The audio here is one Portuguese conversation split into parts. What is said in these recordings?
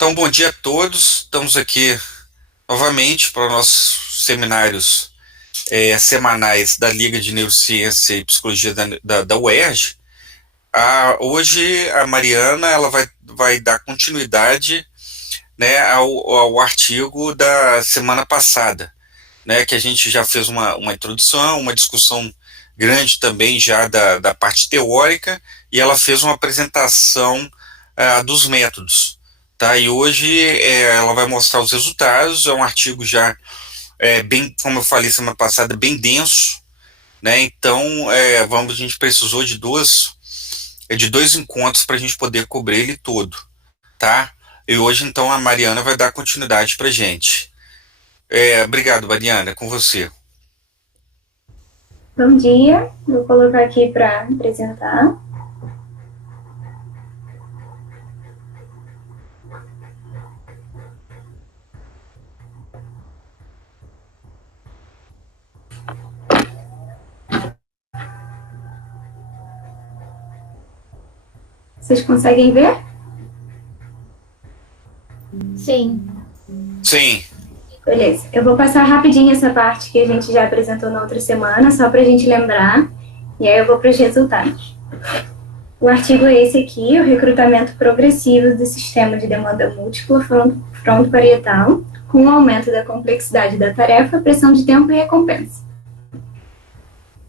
Então, bom dia a todos. Estamos aqui novamente para os nossos seminários semanais da Liga de Neurociência e Psicologia da UERJ. Hoje a Mariana ela vai dar continuidade, né, ao artigo da semana passada, né, que a gente já fez uma introdução, uma discussão grande também já da parte teórica, e ela fez uma apresentação dos métodos. Tá? E hoje ela vai mostrar os resultados. É um artigo já bem, como eu falei semana passada, bem denso, né? Então a gente precisou de dois encontros para a gente poder cobrir ele todo, tá? E hoje então a Mariana vai dar continuidade para gente. Obrigado, Mariana, é com você. Bom dia, vou colocar aqui para apresentar. Vocês conseguem ver? Sim. Sim. Beleza, eu vou passar rapidinho essa parte que a gente já apresentou na outra semana, só para a gente lembrar, e aí eu vou para os resultados. O artigo é esse aqui, o recrutamento progressivo do sistema de demanda múltipla fronto-parietal, com o aumento da complexidade da tarefa, pressão de tempo e recompensa.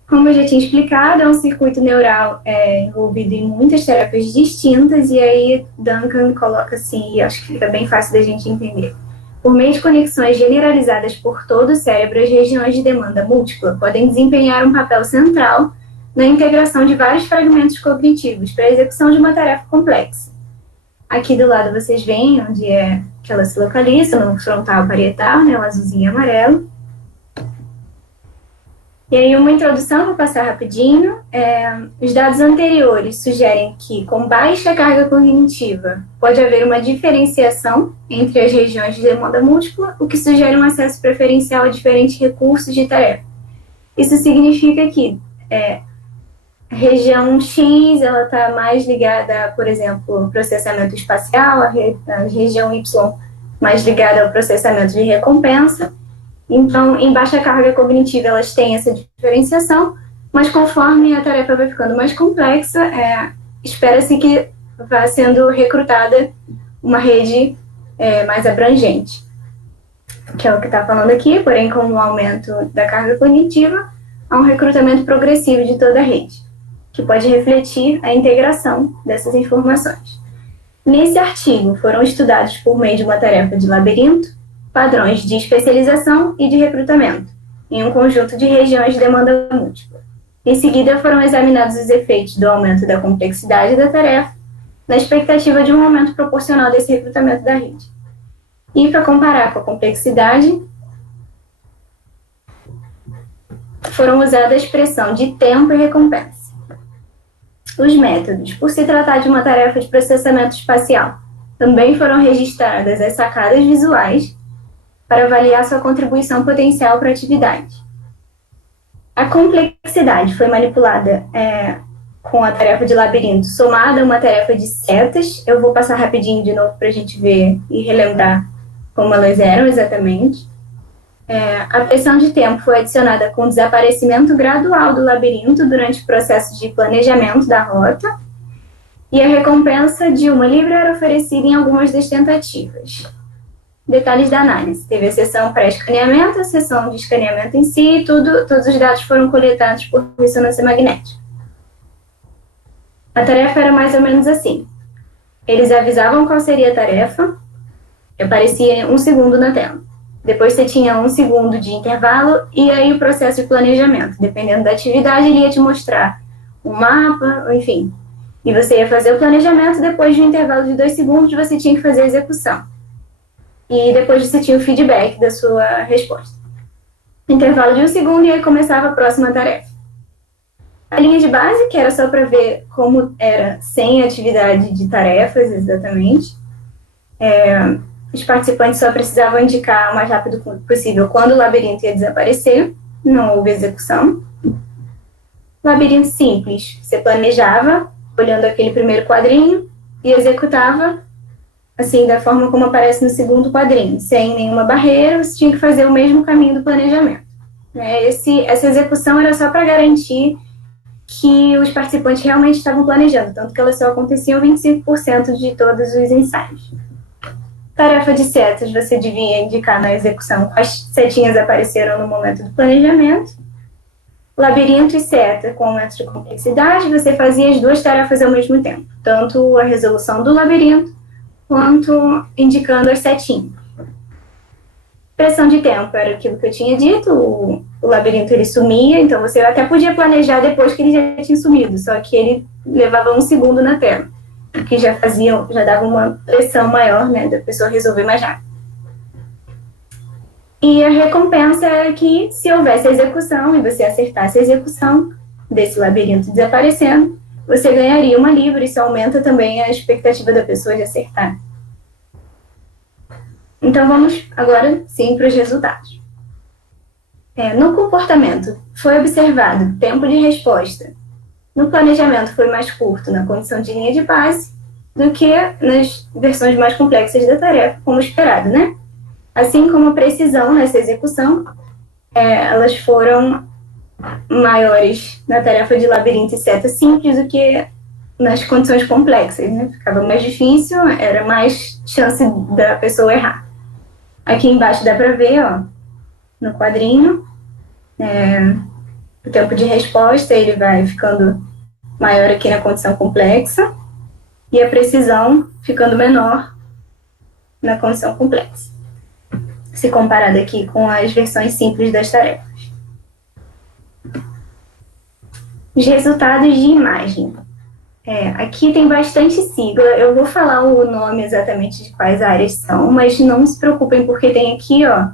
Como eu já tinha explicado, é um circuito neural envolvido em muitas tarefas distintas, e aí Duncan coloca assim, e acho que fica bem fácil da gente entender. Por meio de conexões generalizadas por todo o cérebro, as regiões de demanda múltipla podem desempenhar um papel central na integração de vários fragmentos cognitivos para a execução de uma tarefa complexa. Aqui do lado vocês veem onde é que ela se localiza, no frontal parietal, né, o azulzinho e amarelo. E aí, uma introdução, vou passar rapidinho. Os dados anteriores sugerem que, com baixa carga cognitiva, pode haver uma diferenciação entre as regiões de demanda múltipla, o que sugere um acesso preferencial a diferentes recursos de tarefa. Isso significa que a região X ela está mais ligada, por exemplo, ao processamento espacial, a região Y mais ligada ao processamento de recompensa. Então, em baixa carga cognitiva, elas têm essa diferenciação, mas conforme a tarefa vai ficando mais complexa, espera-se que vá sendo recrutada uma rede mais abrangente, que é o que está falando aqui, porém, com o aumento da carga cognitiva, há um recrutamento progressivo de toda a rede, que pode refletir a integração dessas informações. Nesse artigo, foram estudados por meio de uma tarefa de labirinto, padrões de especialização e de recrutamento, em um conjunto de regiões de demanda múltipla. Em seguida, foram examinados os efeitos do aumento da complexidade da tarefa, na expectativa de um aumento proporcional desse recrutamento da rede. E, para comparar com a complexidade, foram usadas a expressão de tempo e recompensa. Os métodos, por se tratar de uma tarefa de processamento espacial, também foram registradas as sacadas visuais para avaliar sua contribuição potencial para a atividade. A complexidade foi manipulada com a tarefa de labirinto, somada a uma tarefa de setas. Eu vou passar rapidinho de novo para a gente ver e relembrar como elas eram exatamente. A pressão de tempo foi adicionada com o desaparecimento gradual do labirinto durante o processo de planejamento da rota, e a recompensa de uma libra era oferecida em algumas das tentativas. Detalhes da análise. Teve a sessão pré-escaneamento, a sessão de escaneamento em si, todos os dados foram coletados por ressonância magnética. A tarefa era mais ou menos assim. Eles avisavam qual seria a tarefa, aparecia 1 segundo na tela. Depois você tinha 1 segundo de intervalo, e aí o processo de planejamento. Dependendo da atividade, ele ia te mostrar um mapa, enfim. E você ia fazer o planejamento, depois de um intervalo de 2 segundos, você tinha que fazer a execução. E depois você tinha o feedback da sua resposta. Intervalo de 1 segundo e aí começava a próxima tarefa. A linha de base, que era só para ver como era sem atividade de tarefas, exatamente. Os participantes só precisavam indicar o mais rápido possível quando o labirinto ia desaparecer, não houve execução. Labirinto simples, você planejava, olhando aquele primeiro quadrinho, e executava assim, da forma como aparece no segundo quadrinho, sem nenhuma barreira, você tinha que fazer o mesmo caminho do planejamento. Essa execução era só para garantir que os participantes realmente estavam planejando, tanto que elas só aconteciam 25% de todos os ensaios. Tarefa de setas, você devia indicar na execução quais setinhas apareceram no momento do planejamento. Labirinto e seta com aumento de complexidade, você fazia as duas tarefas ao mesmo tempo, tanto a resolução do labirinto quanto indicando as setinhas. Pressão de tempo era aquilo que eu tinha dito, o labirinto ele sumia, então você até podia planejar depois que ele já tinha sumido, só que ele levava 1 segundo na tela, o que já dava uma pressão maior, né, da pessoa resolver mais rápido. E a recompensa é que, se houvesse a execução e você acertasse a execução desse labirinto desaparecendo, você ganharia uma livre, isso aumenta também a expectativa da pessoa de acertar. Então vamos agora sim para os resultados. No comportamento, foi observado tempo de resposta. No planejamento foi mais curto na condição de linha de base do que nas versões mais complexas da tarefa, como esperado, né? Assim como a precisão nessa execução, elas foram maiores na tarefa de labirinto e seta simples do que nas condições complexas, né? Ficava mais difícil, era mais chance da pessoa errar. Aqui embaixo dá para ver, ó, no quadrinho, o tempo de resposta ele vai ficando maior aqui na condição complexa e a precisão ficando menor na condição complexa, se comparado aqui com as versões simples das tarefas. Os resultados de imagem. Aqui tem bastante sigla, eu vou falar o nome exatamente de quais áreas são, mas não se preocupem porque tem aqui, ó,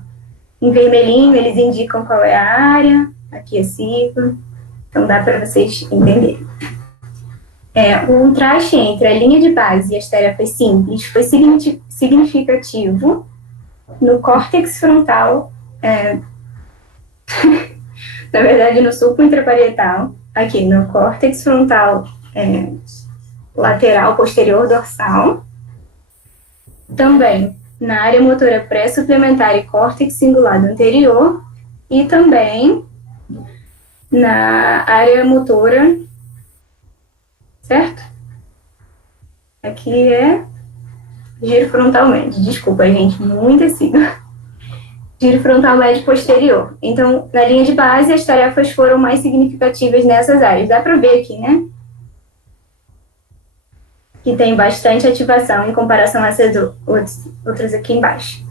em vermelhinho eles indicam qual é a área, aqui a sigla, então dá para vocês entenderem. O contraste entre a linha de base e as tarefas simples foi significativo no córtex frontal, na verdade no sulco intraparietal, aqui no córtex frontal lateral posterior dorsal, também na área motora pré-suplementar e córtex cingulado anterior, e também na área motora, certo? Aqui é giro frontal médio, desculpa, gente, muita sigla. Giro frontal médio posterior. Então, na linha de base, as tarefas foram mais significativas nessas áreas. Dá para ver aqui, né? Que tem bastante ativação em comparação a essas outras aqui embaixo.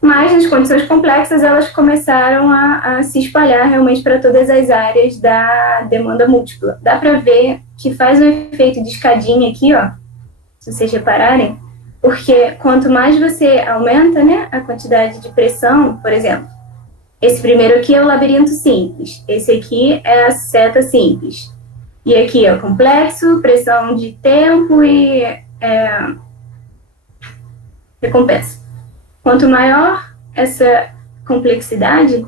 Mas, nas condições complexas, elas começaram a se espalhar realmente para todas as áreas da demanda múltipla. Dá para ver que faz um efeito de escadinha aqui, ó, se vocês repararem, porque quanto mais você aumenta, né, a quantidade de pressão, por exemplo, esse primeiro aqui é o labirinto simples, esse aqui é a seta simples, e aqui é o complexo, pressão de tempo e recompensa. Quanto maior essa complexidade,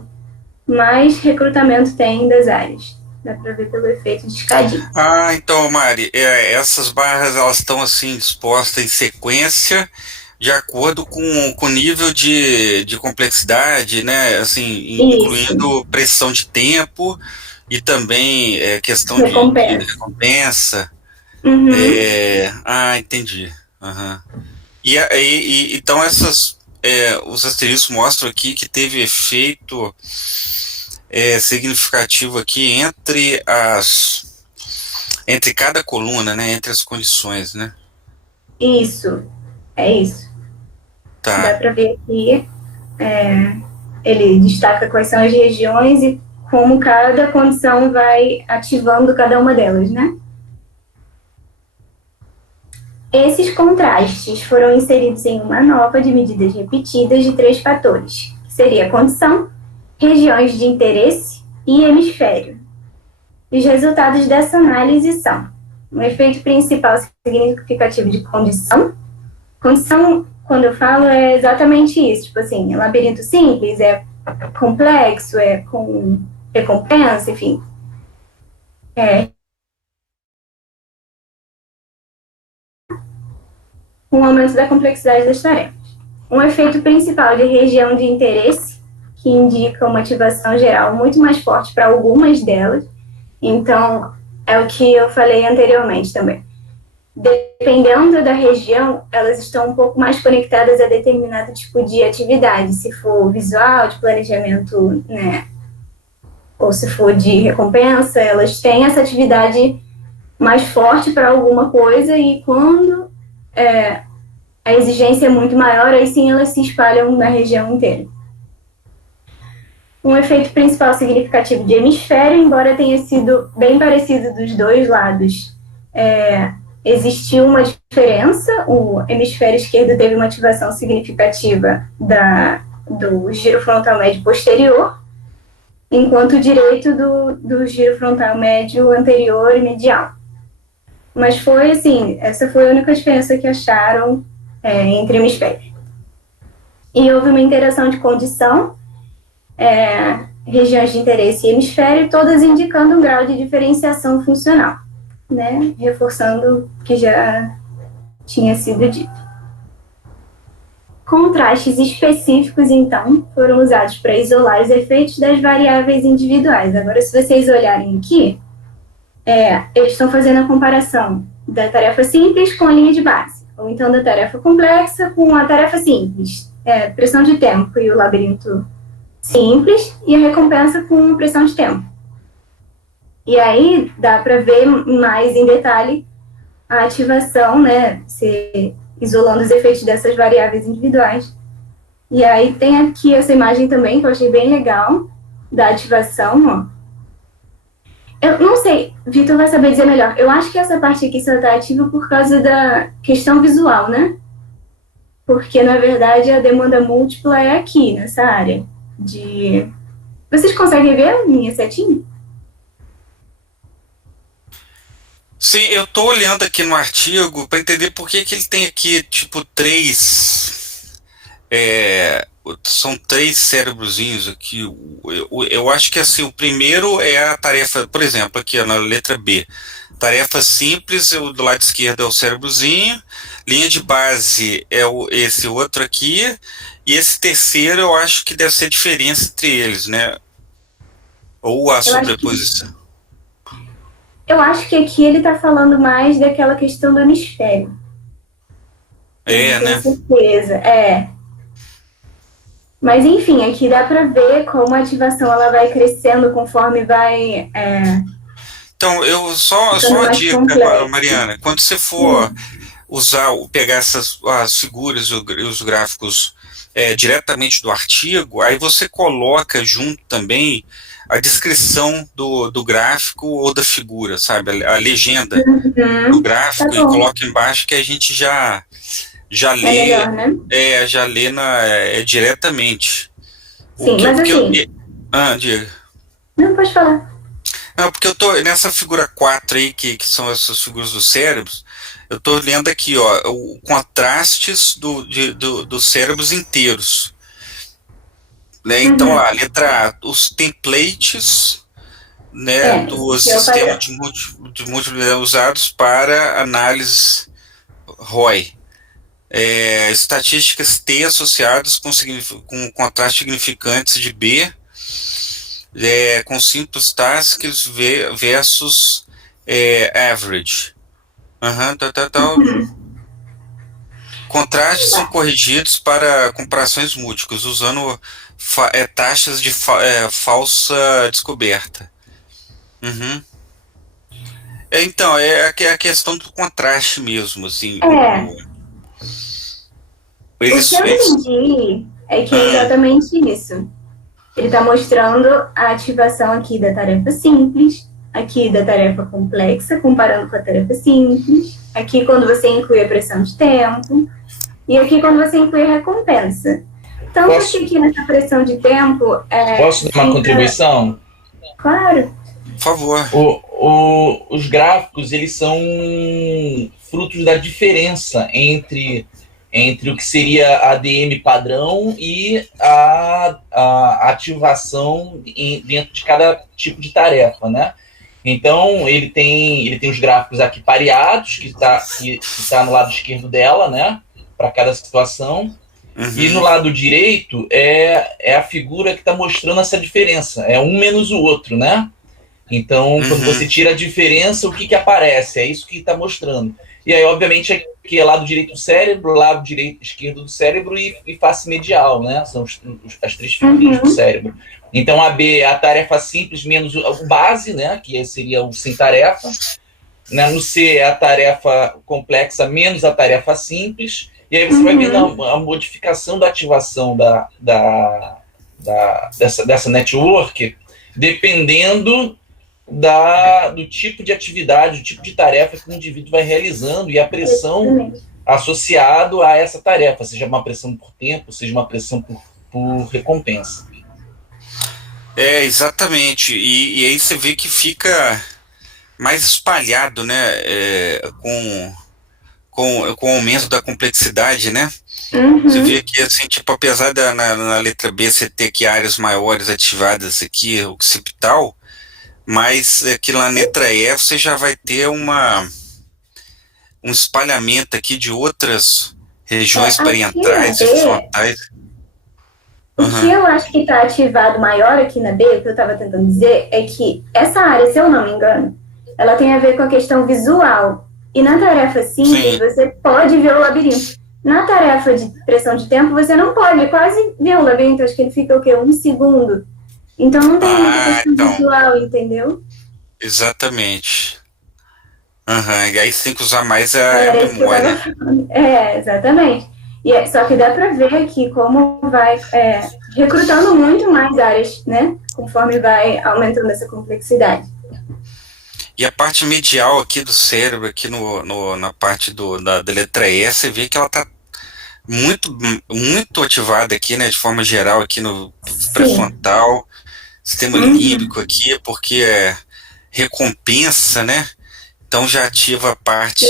mais recrutamento tem das áreas. Dá para ver pelo efeito de escadinha. Ah, então, Mari, essas barras elas estão assim dispostas em sequência de acordo com o nível de complexidade, né? Assim, incluindo pressão de tempo e também questão de recompensa. Uhum. Entendi. Uhum. Então os asteriscos mostram aqui que teve efeito significativo aqui entre cada coluna, né? Entre as condições, né? Isso, é isso. Tá. Dá para ver aqui, ele destaca quais são as regiões e como cada condição vai ativando cada uma delas, né? Esses contrastes foram inseridos em uma nova de medidas repetidas de 3 fatores, que seria a condição, regiões de interesse e hemisfério. Os resultados dessa análise são um efeito principal significativo de condição. Condição, quando eu falo, é exatamente isso. Tipo assim, labirinto simples, é complexo, é com recompensa, enfim. com o aumento da complexidade das tarefas. Um efeito principal de região de interesse, que indica uma ativação geral muito mais forte para algumas delas. Então, é o que eu falei anteriormente também. Dependendo da região, elas estão um pouco mais conectadas a determinado tipo de atividade, se for visual, de planejamento, né, ou se for de recompensa, elas têm essa atividade mais forte para alguma coisa, e quando a exigência é muito maior, aí sim elas se espalham na região inteira. Um efeito principal significativo de hemisfério, embora tenha sido bem parecido dos dois lados, existiu uma diferença. O hemisfério esquerdo teve uma ativação significativa do giro frontal médio posterior, enquanto o direito do giro frontal médio anterior e medial. Mas foi assim, essa foi a única diferença que acharam entre hemisférios. E houve uma interação de condição, regiões de interesse e hemisfério, todas indicando um grau de diferenciação funcional, né? Reforçando o que já tinha sido dito. Contrastes específicos, então, foram usados para isolar os efeitos das variáveis individuais. Agora, se vocês olharem aqui, eles estão fazendo a comparação da tarefa simples com a linha de base, ou então da tarefa complexa com a tarefa simples, pressão de tempo e o labirinto simples, e a recompensa com pressão de tempo. E aí dá para ver mais em detalhe a ativação, né, isolando os efeitos dessas variáveis individuais. E aí tem aqui essa imagem também, que eu achei bem legal, da ativação, ó. Eu não sei, Vitor vai saber dizer melhor. Eu acho que essa parte aqui só está ativa por causa da questão visual, né? Porque, na verdade, a demanda múltipla é aqui, nessa área. Vocês conseguem ver a minha setinha? Sim, eu tô olhando aqui no artigo para entender por que ele tem aqui, tipo, são três cérebrozinhos aqui. Eu acho que assim, o primeiro é a tarefa, por exemplo, aqui na letra B. Tarefa simples, do lado esquerdo é o cérebrozinho, linha de base é esse outro aqui, e esse terceiro eu acho que deve ser a diferença entre eles, né? Ou a sobreposição. Eu acho que aqui ele está falando mais daquela questão do hemisfério. Né? Não tenho certeza. Mas, enfim, aqui dá para ver como a ativação ela vai crescendo conforme vai... Então, eu só uma dica, complexo. Mariana, quando você for pegar as figuras e os gráficos diretamente do artigo, aí você coloca junto também a descrição do gráfico ou da figura, sabe? A legenda do gráfico, e coloca embaixo que a gente já lê, melhor, né? já lê diretamente. Sim, mas assim... diga. Não, pode falar. Não, porque eu tô nessa figura 4 aí, que são essas figuras dos cérebros, eu tô lendo aqui, ó, o contrastes dos cérebros inteiros. Né? Então, a letra A, os templates, né, do sistema de múltiplos usados para análise ROI. Estatísticas T associadas com contrastes significantes de B, com simples tasks versus average. Contrastes são corrigidos para comparações múltiplas, usando taxas de falsa descoberta. Então, é a questão do contraste mesmo, assim. O que eu entendi é que é exatamente isso. Ele está mostrando a ativação aqui da tarefa simples, aqui da tarefa complexa, comparando com a tarefa simples, aqui quando você inclui a pressão de tempo, e aqui quando você inclui a recompensa. Tanto que aqui nessa pressão de tempo... Posso dar uma contribuição? Claro. Por favor. Os gráficos, eles são frutos da diferença entre o que seria a ADM padrão e a ativação dentro de cada tipo de tarefa, né? Então, ele tem os gráficos aqui pareados, que tá no lado esquerdo dela, né? Para cada situação. E no lado direito é a figura que está mostrando essa diferença. É um menos o outro, né? Então, quando você tira a diferença, o que aparece? É isso que está mostrando. E aí, obviamente, aqui é lado direito do cérebro, lado esquerdo do cérebro e face medial, né? São as três figurinhas do cérebro. Então, a B é a tarefa simples menos o base, né? Que seria o sem tarefa. Né? No C é a tarefa complexa menos a tarefa simples. E aí você vai vendo a modificação da ativação dessa network, dependendo do tipo de atividade, do tipo de tarefa que o indivíduo vai realizando e a pressão associado a essa tarefa, seja uma pressão por tempo, seja uma pressão por recompensa. Exatamente. E aí você vê que fica mais espalhado, né? Com o aumento da complexidade, né? Você vê que, assim, tipo, apesar na letra B você ter aqui áreas maiores ativadas aqui, occipital, mas aqui na letra E você já vai ter um espalhamento aqui de outras regiões parietais e frontais. O que eu acho que está ativado maior aqui na B, o que eu estava tentando dizer, é que essa área, se eu não me engano, ela tem a ver com a questão visual. E na tarefa simples, você pode ver o labirinto. Na tarefa de pressão de tempo, você não pode quase ver o labirinto. Acho que ele fica, o quê? 1 segundo. Então não tem muita questão visual, entendeu? Exatamente. E aí você tem que usar mais a memória. Exatamente. Só que dá para ver aqui como vai recrutando muito mais áreas, né? Conforme vai aumentando essa complexidade. E a parte medial aqui do cérebro, aqui na parte da letra E, você vê que ela está muito, muito ativada aqui, né? De forma geral, aqui no pré-frontal, sistema límbico aqui, porque é recompensa, né? Então já ativa a parte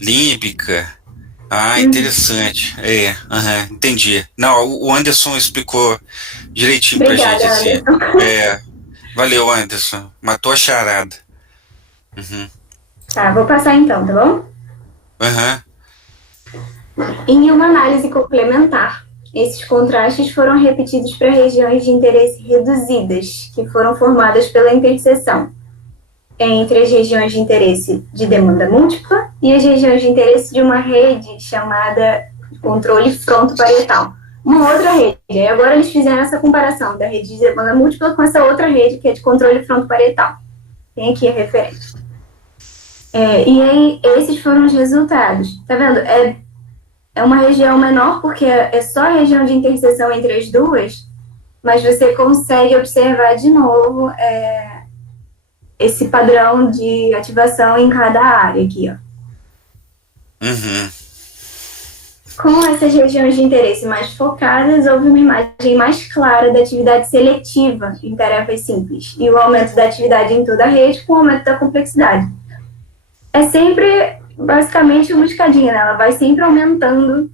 límbica. Interessante. Entendi. Não, o Anderson explicou direitinho pra gente, assim. Valeu, Anderson. Matou a charada. Tá, vou passar então, tá bom? Em uma análise complementar, esses contrastes foram repetidos para regiões de interesse reduzidas, que foram formadas pela interseção entre as regiões de interesse de demanda múltipla e as regiões de interesse de uma rede chamada controle frontoparietal. Uma outra rede. E agora eles fizeram essa comparação da rede de demanda múltipla com essa outra rede que é de controle frontoparietal. Tem aqui a referência. E aí, esses foram os resultados. Tá vendo? É uma região menor, porque é só a região de interseção entre as duas, mas você consegue observar de novo esse padrão de ativação em cada área aqui, ó. Com essas regiões de interesse mais focadas, houve uma imagem mais clara da atividade seletiva em tarefas simples e o aumento da atividade em toda a rede com o aumento da complexidade. É sempre, basicamente, uma escadinha, né? Ela vai sempre aumentando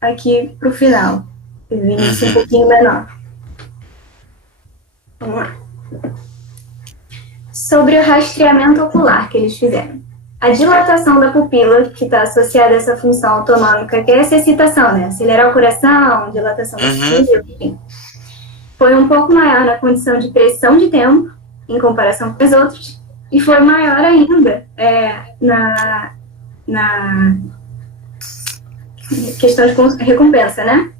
aqui para o final. O início um pouquinho menor. Vamos lá. Sobre o rastreamento ocular que eles fizeram. A dilatação da pupila, que está associada a essa função autonômica, que é essa excitação, né? Acelerar o coração, dilatação da pupila, enfim. Foi um pouco maior na condição de pressão de tempo, em comparação com as outras, e foi maior ainda na questão de recompensa, né?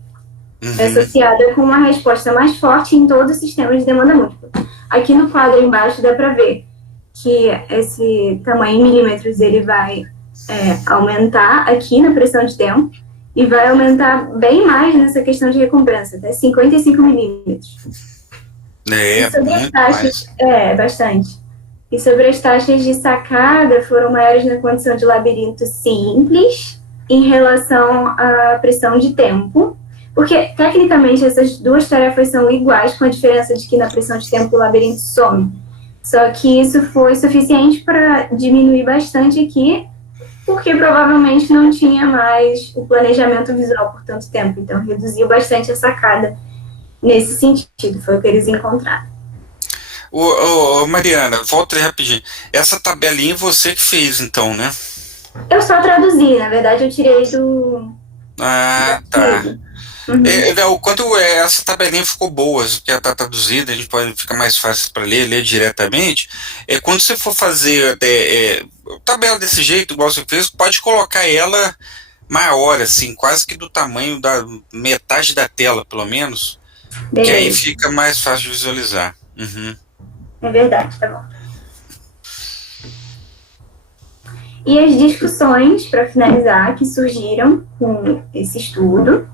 Associada com uma resposta mais forte em todo o sistema de demanda múltipla. Aqui no quadro embaixo dá para ver que esse tamanho em milímetros ele vai aumentar aqui na pressão de tempo e vai aumentar bem mais nessa questão de recompensa, até 55 milímetros. Muito taxas, bastante. E sobre as taxas de sacada, foram maiores na condição de labirinto simples em relação à pressão de tempo, porque, tecnicamente, essas duas tarefas são iguais, com a diferença de que na pressão de tempo o labirinto some. Só que isso foi suficiente para diminuir bastante aqui, porque provavelmente não tinha mais o planejamento visual por tanto tempo. Então, reduziu bastante a sacada nesse sentido, foi o que eles encontraram. Mariana, volta aí rapidinho. Essa tabelinha você que fez, então, né? Eu só traduzi, na verdade eu tirei do Ah, tá. artigo. Uhum. Não, quando essa tabelinha ficou boa, porque ela está traduzida, a gente pode ficar mais fácil para ler diretamente. Quando você for fazer tabela desse jeito, igual você fez, pode colocar ela maior, assim, quase que do tamanho da metade da tela, pelo menos, que aí Beleza, fica mais fácil de visualizar. Uhum. é verdade, tá bom. E as discussões, para finalizar, que surgiram com esse estudo.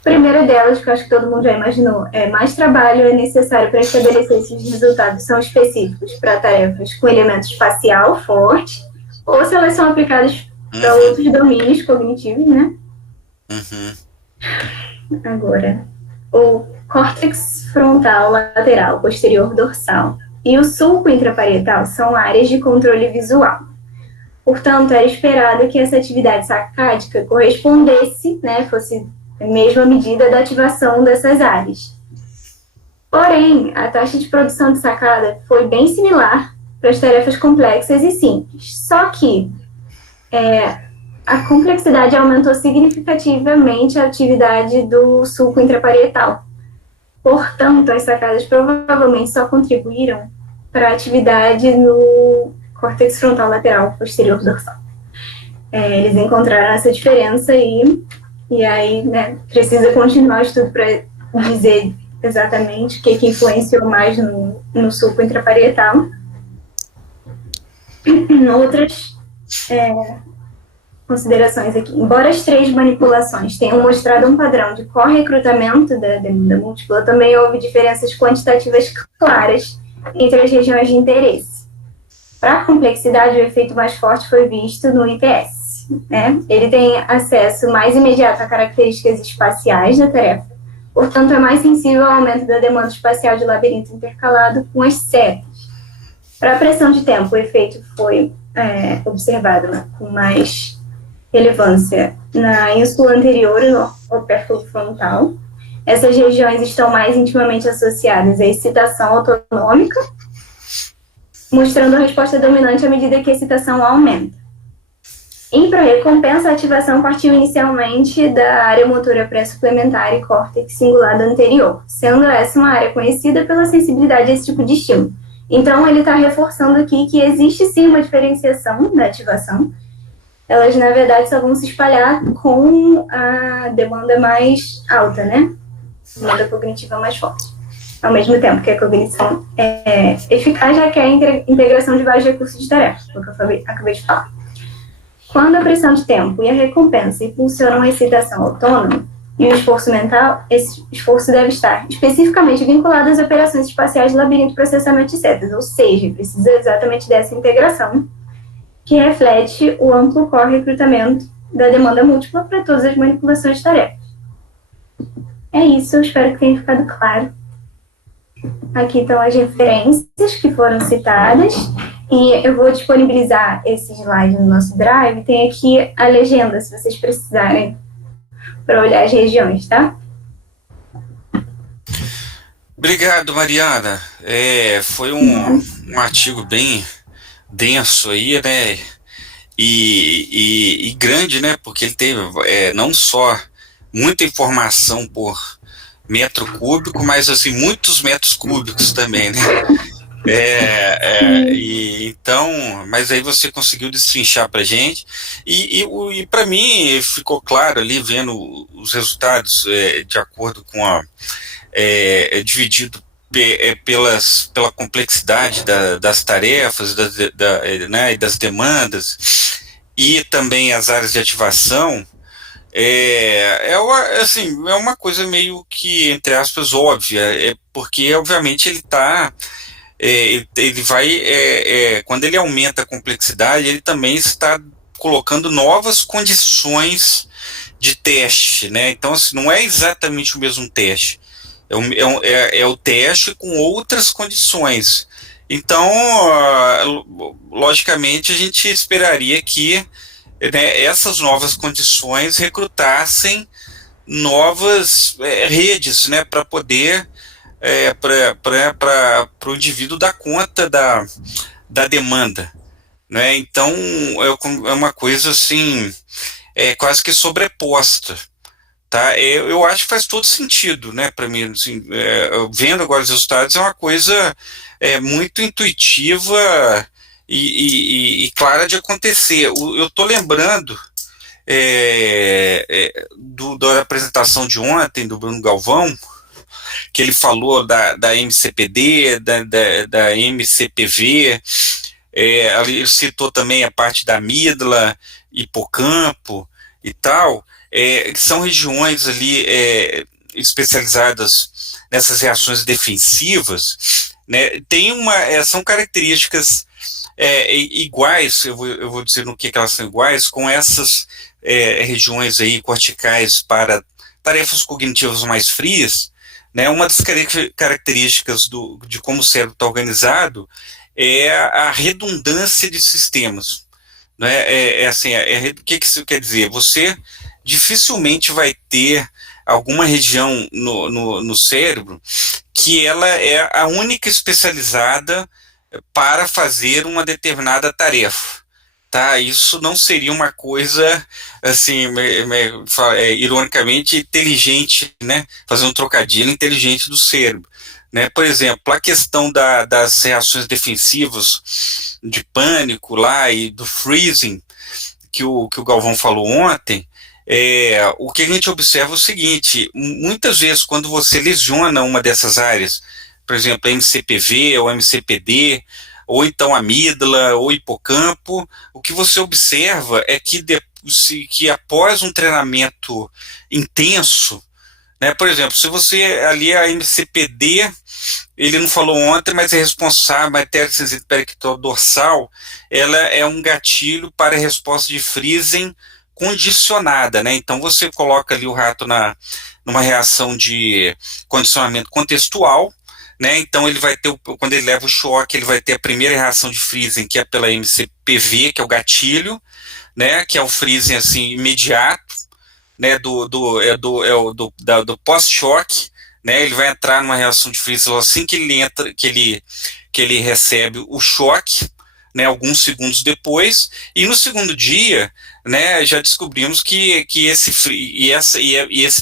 A primeira delas, que eu acho que todo mundo já imaginou, mais trabalho é necessário para estabelecer se os resultados são específicos para tarefas com elemento espacial forte, ou se elas são aplicadas para outros domínios cognitivos, né? Agora, o córtex frontal lateral posterior dorsal e o sulco intraparietal são áreas de controle visual. Portanto, era esperado que essa atividade sacádica correspondesse, né, fosse a mesma medida da ativação dessas áreas. Porém, a taxa de produção de sacada foi bem similar para as tarefas complexas e simples. Só que a complexidade aumentou significativamente a atividade do sulco intraparietal. Portanto, as sacadas provavelmente só contribuíram para a atividade no córtex frontal lateral posterior dorsal. Eles encontraram essa diferença e aí, né, precisa continuar o estudo para dizer exatamente o que influenciou mais no sulco intraparietal. Outras considerações aqui. Embora as 3 manipulações tenham mostrado um padrão de correcrutamento da demanda múltipla, também houve diferenças quantitativas claras entre as regiões de interesse. Para a complexidade, o efeito mais forte foi visto no IPS. Né? Ele tem acesso mais imediato a características espaciais da tarefa, portanto, é mais sensível ao aumento da demanda espacial de labirinto intercalado com as setas. Para a pressão de tempo, o efeito foi observado com mais relevância na ínsula anterior e no opérculo frontal. Essas regiões estão mais intimamente associadas à excitação autonômica, mostrando a resposta dominante à medida que a excitação aumenta. Em pró-recompensa, a ativação partiu inicialmente da área motora pré-suplementar e córtex cingulado anterior, sendo essa uma área conhecida pela sensibilidade a esse tipo de estímulo. Então, ele está reforçando aqui que existe sim uma diferenciação da ativação. Elas, na verdade, só vão se espalhar com a demanda mais alta, né? Demanda cognitiva mais forte. Ao mesmo tempo que a cognição é eficaz, já que é a integração de vários recursos de tarefa, o que eu acabei de falar. Quando a pressão de tempo e a recompensa impulsionam a excitação autônoma e o esforço mental, esse esforço deve estar especificamente vinculado às operações espaciais de labirinto de processamento de setas, ou seja, precisa exatamente dessa integração que reflete o amplo recrutamento da demanda múltipla para todas as manipulações de tarefas. É isso, eu espero que tenha ficado claro. Aqui estão as referências que foram citadas e eu vou disponibilizar esse slide no nosso Drive. Tem aqui a legenda, se vocês precisarem, para olhar as regiões, tá? Obrigado, Mariana. Foi um artigo bem denso aí, né? E grande, né? Porque ele teve não só muita informação por metro cúbico, mas assim, muitos metros cúbicos também, né? Então, mas aí você conseguiu destrinchar para gente e para mim ficou claro ali vendo os resultados de acordo com dividido pela complexidade das tarefas né, e das demandas e também as áreas de ativação. Assim, é uma coisa meio que, entre aspas, óbvia, porque obviamente ele vai, quando ele aumenta a complexidade, ele também está colocando novas condições de teste, né? Então, assim, não é exatamente o mesmo teste, é o teste com outras condições. Então, logicamente, a gente esperaria que, né, essas novas condições recrutassem novas redes, né, para poder para o indivíduo dar conta da demanda, né? Então é uma coisa assim, quase que sobreposta. Tá? Eu acho que faz todo sentido, né, para mim, assim, vendo agora os resultados, é uma coisa muito intuitiva e clara de acontecer. Eu estou lembrando da apresentação de ontem, do Bruno Galvão, que ele falou da MCPD, da MCPV, ele citou também a parte da amígdala, hipocampo e tal, que são regiões ali especializadas nessas reações defensivas, né? São características iguais, eu vou dizer no que elas são iguais, com essas regiões aí corticais para tarefas cognitivas mais frias, né? Uma das características de como o cérebro está organizado é a redundância de sistemas. Né? Assim, o que isso quer dizer? Você dificilmente vai ter alguma região no cérebro que ela é a única especializada para fazer uma determinada tarefa. Tá? Isso não seria uma coisa assim, ironicamente inteligente, né? Fazer um trocadilho inteligente do cérebro. Né? Por exemplo, a questão das reações defensivas de pânico lá e do freezing que o Galvão falou ontem, o que a gente observa é o seguinte: muitas vezes quando você lesiona uma dessas áreas, por exemplo, MCPV ou MCPD, ou então amígdala ou hipocampo, o que você observa é que após um treinamento intenso, né, por exemplo, se você ali a MCPD, ele não falou ontem, mas é responsável, a matéria periquitral dorsal, ela é um gatilho para a resposta de freezing condicionada, né? Então você coloca ali o rato numa reação de condicionamento contextual, né? Então ele vai ter, quando ele leva o choque, ele vai ter a primeira reação de freezing, que é pela MCPV, que é o gatilho, né? Que é o freezing assim imediato, né? Do pós-choque, né? Ele vai entrar numa reação de freezing assim que ele entra, que ele recebe o choque, né? Alguns segundos depois, e no segundo dia, né? Já descobrimos que esse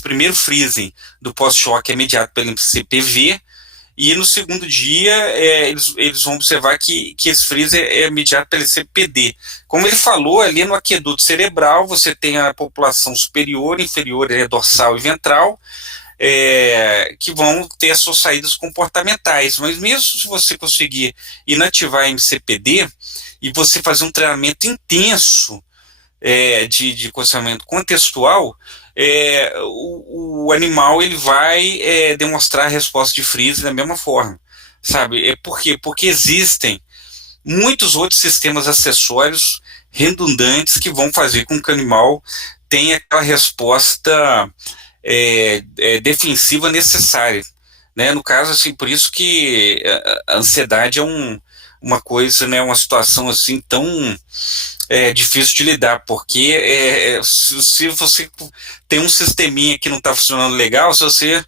primeiro freezing do pós-choque é mediado pelo MCPV. E no segundo dia, eles vão observar que esse freeze é mediado pelo CPD. Como ele falou, ali no aqueduto cerebral, você tem a população superior, inferior, dorsal e ventral, que vão ter as suas saídas comportamentais. Mas mesmo se você conseguir inativar a MCPD e você fazer um treinamento intenso de condicionamento contextual, o animal ele vai demonstrar a resposta de freeze da mesma forma, sabe? Por quê? Porque existem muitos outros sistemas acessórios redundantes que vão fazer com que o animal tenha aquela resposta defensiva necessária, né? No caso, assim, por isso que a ansiedade é uma coisa, né? Uma situação assim tão difícil de lidar, porque se você tem um sisteminha que não está funcionando legal, se você,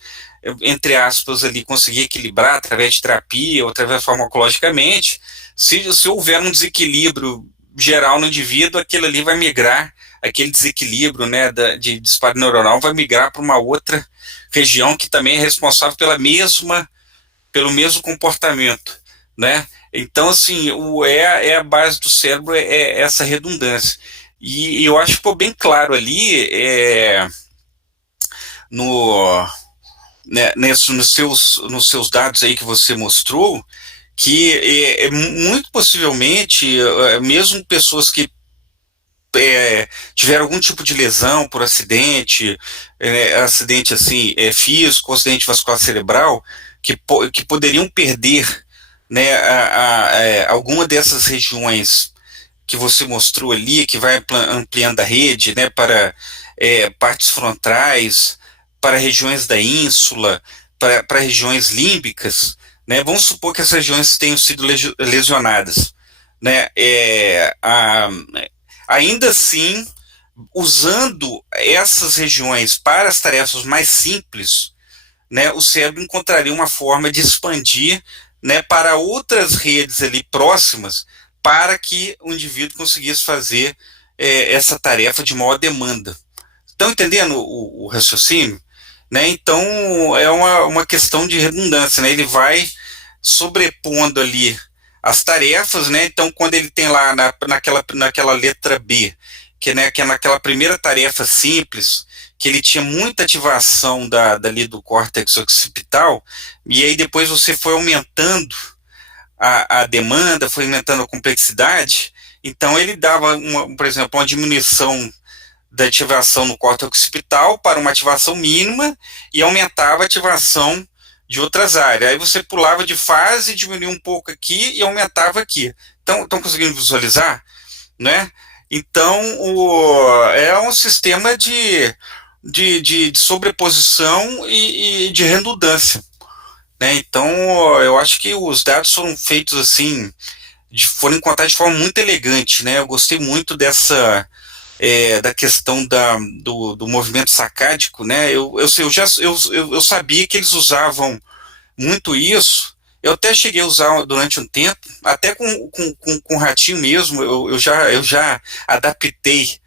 entre aspas, ali conseguir equilibrar através de terapia ou através farmacologicamente, se houver um desequilíbrio geral no indivíduo, aquele ali vai migrar, aquele desequilíbrio, né, de disparo neuronal vai migrar para uma outra região que também é responsável pelo mesmo comportamento, né? Então, assim, a base do cérebro é essa redundância. E eu acho que ficou bem claro ali, no, né, nos seus dados aí que você mostrou, que muito possivelmente, mesmo pessoas que tiveram algum tipo de lesão por acidente, acidente assim, físico, acidente vascular cerebral, que poderiam perder, né, alguma dessas regiões que você mostrou ali, que vai ampliando a rede, né, para partes frontais, para regiões da ínsula, para regiões límbicas, né, vamos supor que essas regiões tenham sido lesionadas, né, ainda assim, usando essas regiões para as tarefas mais simples, né, o cérebro encontraria uma forma de expandir, né, para outras redes ali próximas, para que o indivíduo conseguisse fazer essa tarefa de maior demanda. Estão entendendo o raciocínio? Né? Então, é uma questão de redundância, né? Ele vai sobrepondo ali as tarefas, né? Então, quando ele tem lá naquela letra B, né, que é naquela primeira tarefa simples, que ele tinha muita ativação dali do córtex occipital, e aí depois você foi aumentando a demanda, foi aumentando a complexidade, então ele dava, por exemplo, uma diminuição da ativação no córtex occipital para uma ativação mínima e aumentava a ativação de outras áreas. Aí você pulava de fase, diminuía um pouco aqui e aumentava aqui. Então, estão conseguindo visualizar? Né? Então, é um sistema de sobreposição e de redundância. Né? Então, eu acho que os dados foram feitos assim, foram encontrados de forma muito elegante. Né? Eu gostei muito da questão do movimento sacádico, né? Eu sabia que eles usavam muito isso. Eu até cheguei a usar durante um tempo, até com o ratinho mesmo, eu já adaptei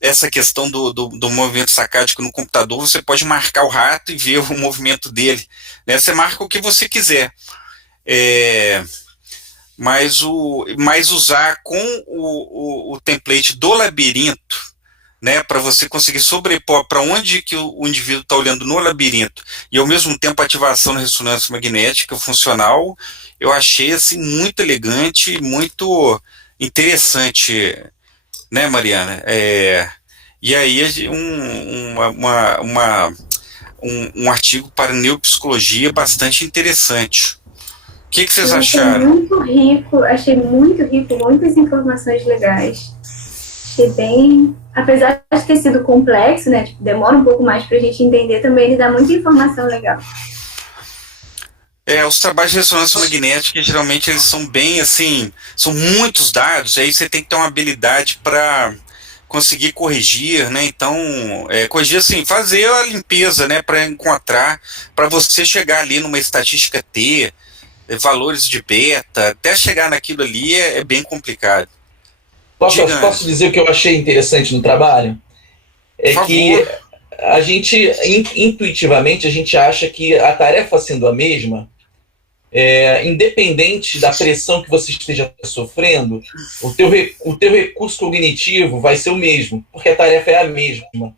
essa questão do movimento sacádico no computador. Você pode marcar o rato e ver o movimento dele. Né? Você marca o que você quiser. Mas usar com o template do labirinto, né, para você conseguir sobrepor para onde que o indivíduo está olhando no labirinto e ao mesmo tempo ativação na ressonância magnética funcional, eu achei assim muito elegante, muito interessante, né, Mariana? E aí um artigo para neuropsicologia bastante interessante. O que vocês acharam? Achei muito rico, muitas informações legais. Achei bem, apesar de ter sido complexo, né, tipo, demora um pouco mais para a gente entender, também ele dá muita informação legal. Os trabalhos de ressonância magnética, geralmente eles são bem, assim, são muitos dados, aí você tem que ter uma habilidade para conseguir corrigir, né, então, corrigir assim, fazer a limpeza, né, para encontrar, para você chegar ali numa estatística T, valores de beta, até chegar naquilo ali é bem complicado. Posso dizer o que eu achei interessante no trabalho? Que a gente, intuitivamente, a gente acha que a tarefa sendo a mesma, independente da pressão que você esteja sofrendo, o teu recurso cognitivo vai ser o mesmo, porque a tarefa é a mesma.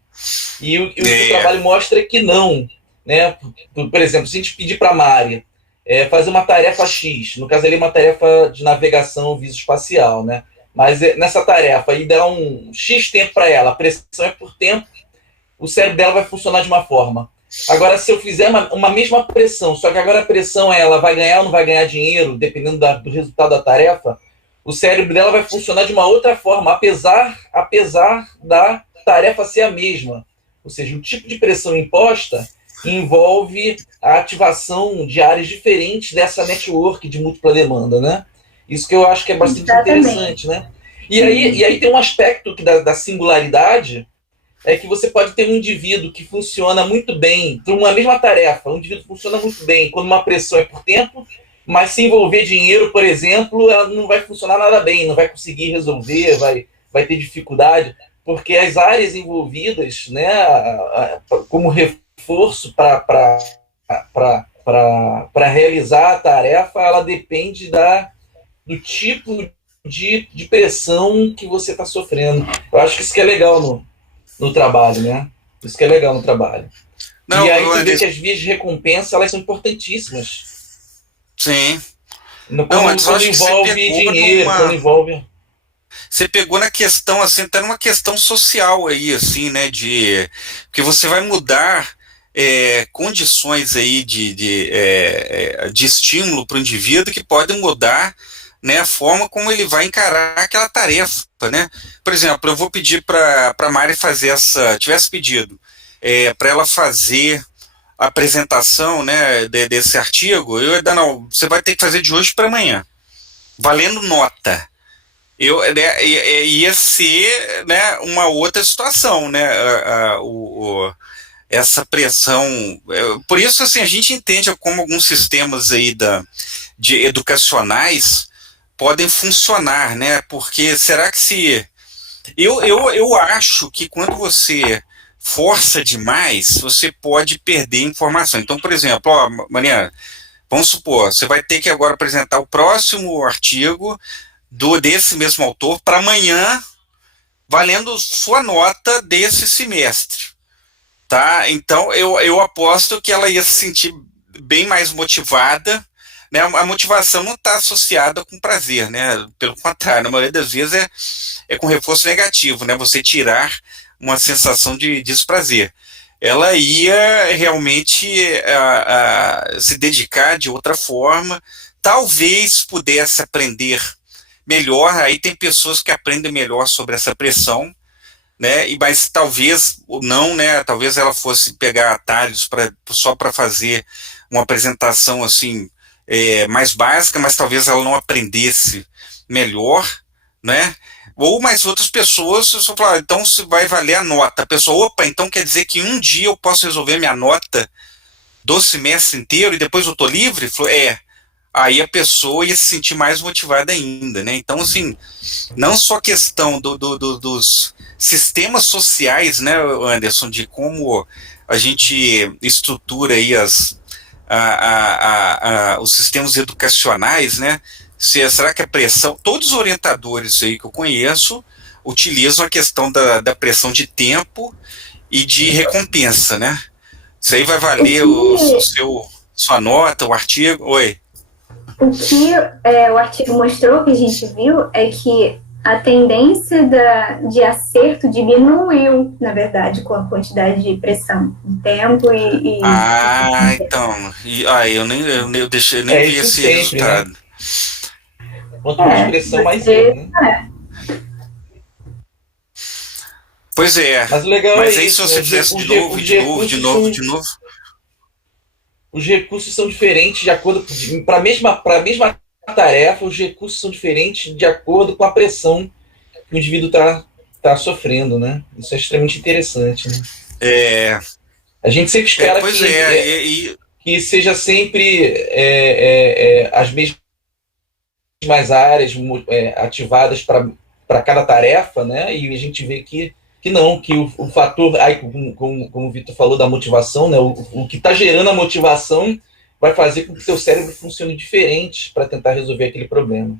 E o que o trabalho mostra é que não. Né? Por exemplo, se a gente pedir para a Mari fazer uma tarefa X, no caso ali uma tarefa de navegação visoespacial, né? Mas nessa tarefa, e dar um X tempo para ela, a pressão é por tempo, o cérebro dela vai funcionar de uma forma. Agora, se eu fizer uma mesma pressão, só que agora a pressão ela vai ganhar ou não vai ganhar dinheiro, dependendo do resultado da tarefa, o cérebro dela vai funcionar de uma outra forma, apesar da tarefa ser a mesma. Ou seja, o tipo de pressão imposta envolve a ativação de áreas diferentes dessa network de múltipla demanda, né? Isso que eu acho que é bastante interessante, né? E aí tem um aspecto da singularidade, é que você pode ter um indivíduo que funciona muito bem, para uma mesma tarefa, um indivíduo funciona muito bem quando uma pressão é por tempo, mas se envolver dinheiro, por exemplo, ela não vai funcionar nada bem, não vai conseguir resolver, vai ter dificuldade, porque as áreas envolvidas, né, como reforço para realizar a tarefa, ela depende do tipo de pressão que você está sofrendo. Eu acho que isso que é legal no trabalho, né? Isso que é legal no trabalho. Não, e aí tu vê que as vias de recompensa, elas são importantíssimas. Sim. Quando envolve dinheiro, quando envolve... Você pegou na questão, assim, até numa questão social aí, assim, né, porque você vai mudar condições aí de estímulo para o indivíduo que podem mudar, né, a forma como ele vai encarar aquela tarefa, né? Por exemplo, eu vou pedir para a Mari fazer tivesse pedido para ela fazer a apresentação, né, desse artigo, eu ia dar, não, você vai ter que fazer de hoje para amanhã, valendo nota. Ia ser, né, uma outra situação, né? essa pressão. Por isso, assim, a gente entende como alguns sistemas aí de educacionais podem funcionar, né? Porque será que se. Eu acho que quando você força demais, você pode perder informação. Então, por exemplo, ó, Mariana, vamos supor, você vai ter que agora apresentar o próximo artigo desse mesmo autor para amanhã, valendo sua nota desse semestre. Tá? Então, eu aposto que ela ia se sentir bem mais motivada, né? A motivação não está associada com prazer, né? Pelo contrário, na maioria das vezes é com reforço negativo, né? Você tirar uma sensação de desprazer. Ela ia realmente se dedicar de outra forma, talvez pudesse aprender melhor. Aí tem pessoas que aprendem melhor sobre essa pressão, né? Mas talvez não, né? Talvez ela fosse pegar atalhos só para fazer uma apresentação assim mais básica, mas talvez ela não aprendesse melhor, né? Ou mais outras pessoas só falar, então se vai valer a nota. A pessoa, opa, então quer dizer que um dia eu posso resolver minha nota do semestre inteiro e depois eu tô livre? Aí a pessoa ia se sentir mais motivada ainda, né? Então, assim, não só questão dos sistemas sociais, né, Anderson, de como a gente estrutura aí os sistemas educacionais, né? Será que a pressão, todos os orientadores aí que eu conheço utilizam a questão da pressão de tempo e de recompensa, né? Isso aí vai valer sua nota, o artigo. Oi. O que o artigo mostrou, que a gente viu, é que a tendência de acerto diminuiu, na verdade, com a quantidade de pressão de tempo e então. Eu nem vi esse sempre, resultado. Né? Quanto mais pressão, mais erro, né? Pois é. Mas o legal Mas é aí isso, se você fizesse de novo. Os recursos são diferentes de acordo para a mesma tarefa, os recursos são diferentes de acordo com a pressão que o indivíduo está sofrendo, né? Isso é extremamente interessante, né? A gente sempre espera que seja sempre as mesmas áreas ativadas para cada tarefa, né? E a gente vê que não, que o fator, como o Vitor falou da motivação, né? O que está gerando a motivação vai fazer com que o seu cérebro funcione diferente para tentar resolver aquele problema.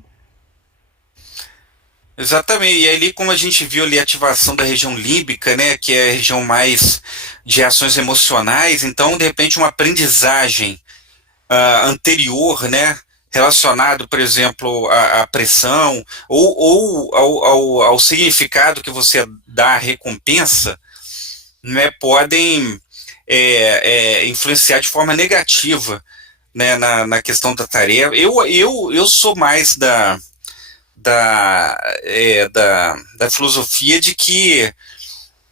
Exatamente, e ali como a gente viu ali a ativação da região límbica, né, que é a região mais de ações emocionais, então de repente uma aprendizagem anterior, né, relacionado, por exemplo, à pressão ou ao significado que você dá à recompensa, né, podem influenciar de forma negativa, né, na questão da tarefa. Eu sou mais da filosofia de que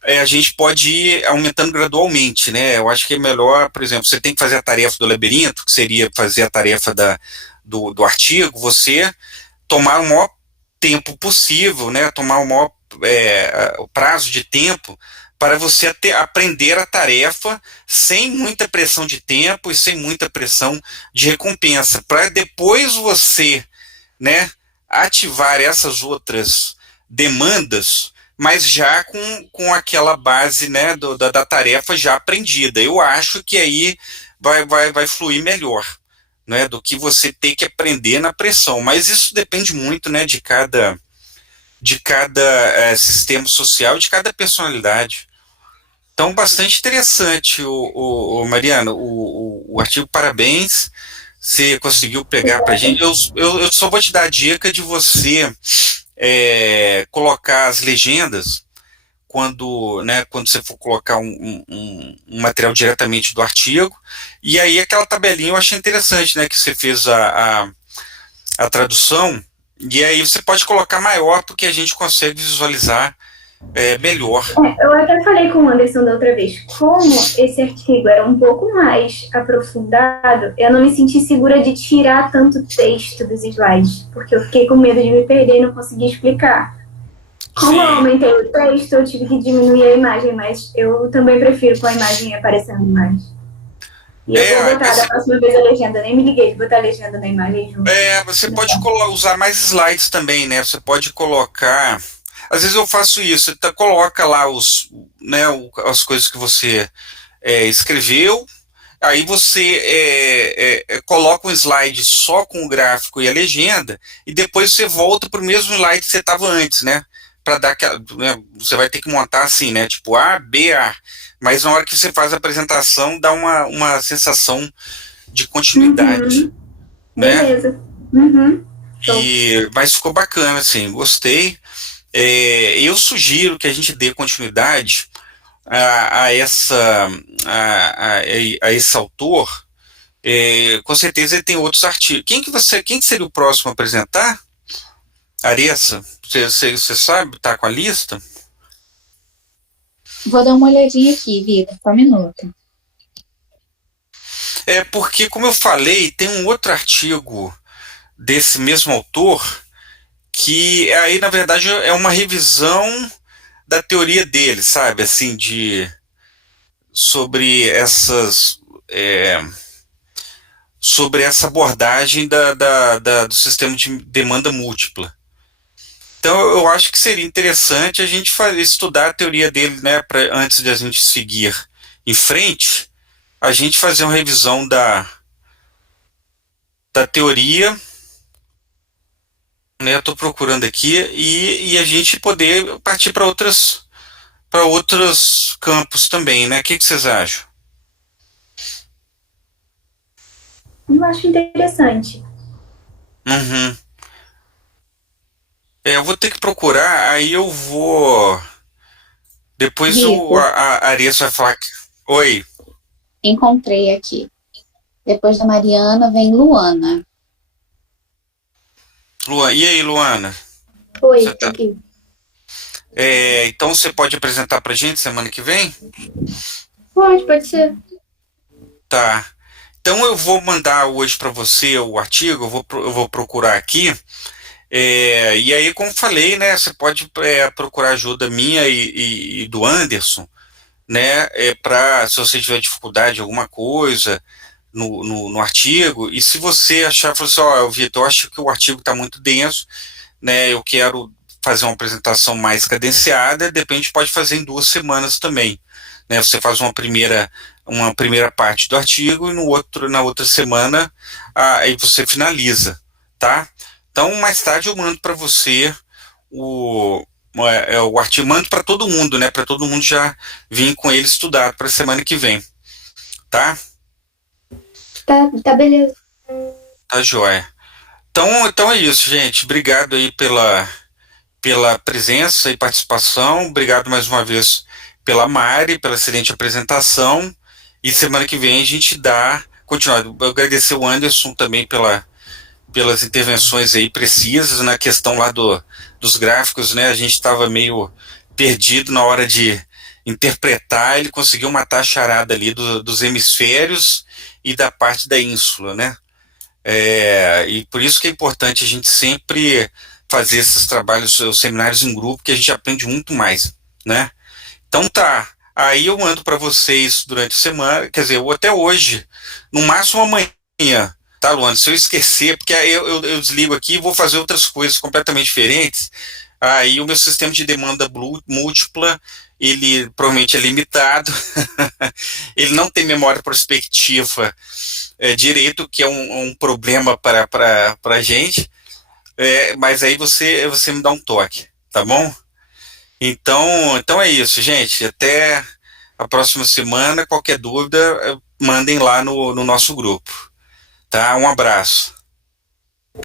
a gente pode ir aumentando gradualmente, né? Eu acho que é melhor, por exemplo, você tem que fazer a tarefa do labirinto, que seria fazer a tarefa do artigo, você tomar o maior tempo possível, né? Tomar o maior o prazo de tempo para você aprender a tarefa sem muita pressão de tempo e sem muita pressão de recompensa, para depois você, né, ativar essas outras demandas, mas já com aquela base, né, da tarefa já aprendida. Eu acho que aí vai fluir melhor, né, do que você ter que aprender na pressão. Mas isso depende muito, né, de cada sistema social, de cada personalidade. Então, bastante interessante, Mariana, o artigo, parabéns. Você conseguiu pegar para a gente. Eu só vou te dar a dica de você colocar as legendas quando você for colocar um material diretamente do artigo. E aí aquela tabelinha eu achei interessante, né, que você fez a tradução. E aí você pode colocar maior, porque a gente consegue visualizar melhor. Eu até falei com o Anderson da outra vez, como esse artigo era um pouco mais aprofundado, eu não me senti segura de tirar tanto texto dos slides, porque eu fiquei com medo de me perder e não conseguir explicar. Como eu Sim. aumentei o texto, eu tive que diminuir a imagem, mas eu também prefiro com a imagem aparecendo mais. E eu vou botar da próxima vez a legenda, nem me liguei de botar a legenda na imagem junto. Você pode usar mais slides também, né? Você pode colocar. Às vezes eu faço isso, você coloca lá as coisas que você escreveu, aí você coloca um slide só com o gráfico e a legenda, e depois você volta para o mesmo slide que você estava antes, né? Para dar aquela. Né, você vai ter que montar assim, né? Tipo A, B, A. Mas na hora que você faz a apresentação, dá uma sensação de continuidade, Uhum. né? Beleza. Uhum. Show. Mas ficou bacana, assim, gostei. Eu sugiro que a gente dê continuidade a a esse autor. Com certeza ele tem outros artigos. Quem que seria o próximo a apresentar? Aressa? Você sabe? Tá com a lista? Vou dar uma olhadinha aqui, Vitor, só um minuto. Porque, como eu falei, tem um outro artigo desse mesmo autor que aí, na verdade, é uma revisão da teoria dele, sabe? Assim, sobre essas. Sobre essa abordagem do sistema de demanda múltipla. Então, eu acho que seria interessante a gente estudar a teoria dele, né, antes de a gente seguir em frente, a gente fazer uma revisão da teoria, né, eu estou procurando aqui, e a gente poder partir para outros campos também, né? O que vocês acham? Eu acho interessante. Uhum. Eu vou ter que procurar, aí eu vou. Depois Vitor, a Arias vai falar. Oi, encontrei aqui. Depois da Mariana vem Luana. Luana. E aí, Luana? Oi, Você tá... aqui. Então você pode apresentar pra gente semana que vem? Pode ser. Tá. Então eu vou mandar hoje para você o artigo, eu vou procurar aqui. E aí, como falei, né, você pode procurar ajuda minha e do Anderson, né, se você tiver dificuldade em alguma coisa no artigo, e se você achar, falar assim, ó, Vitor, eu acho que o artigo está muito denso, né, eu quero fazer uma apresentação mais cadenciada, de repente pode fazer em 2 semanas também, né, você faz uma primeira parte do artigo e na outra semana aí você finaliza, tá? Então, mais tarde eu mando para você o artigo, mando para todo mundo, né? Para todo mundo já vir com ele estudado para a semana que vem, tá? Tá beleza. Tá joia. Então é isso, gente. Obrigado aí pela presença e participação. Obrigado mais uma vez pela Mari, pela excelente apresentação. E semana que vem a gente continuar. Eu agradecer o Anderson também pelas intervenções aí precisas na questão lá dos gráficos, né? A gente estava meio perdido na hora de interpretar, ele conseguiu matar a charada ali dos hemisférios e da parte da ínsula, né? E por isso que é importante a gente sempre fazer esses trabalhos, os seminários em grupo, que a gente aprende muito mais, né? Então tá, aí eu mando para vocês durante a semana, quer dizer, eu até hoje, no máximo amanhã, tá, Luana? Se eu esquecer, porque aí eu desligo aqui e vou fazer outras coisas completamente diferentes, aí o meu sistema de demanda múltipla, ele provavelmente é limitado, ele não tem memória prospectiva direito, que é um problema para a gente, mas aí você me dá um toque, tá bom? Então é isso, gente. Até a próxima semana. Qualquer dúvida, mandem lá no nosso grupo. Tá? Um abraço.